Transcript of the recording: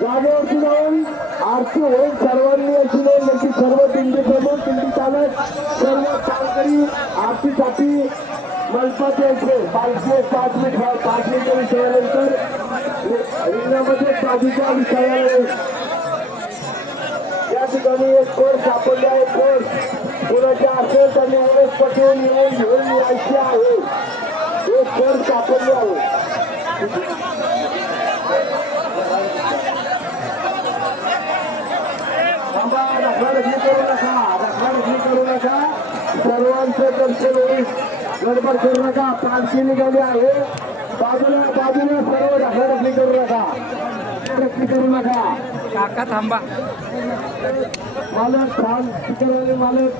जागेवरती जाऊन आरती होईल. सर्वांनी अशी नक्की सर्व दिंडी प्रमुख दिंडी चालक सर्व कामकरी आरतीसाठी मंडपात यायचे. पालखी 5 मिनिटच्या विषयानंतर रिंगणामध्ये बाजूच्या विषयाला या ठिकाणी एक कोण सापडले आहे. कोण कुणाचे असेल त्यांनी ओळख पटवून येऊन घेऊन यायचे आहे. एक कोण सापडले आहे. करू नका सर्वांचं दर्शन होईल. गडबड करू नका. पालखी निघाली आहे. बाजूला सर्व ढकलाढकली करू नका. करू नका. काका थांबा. मालक थांब. मालक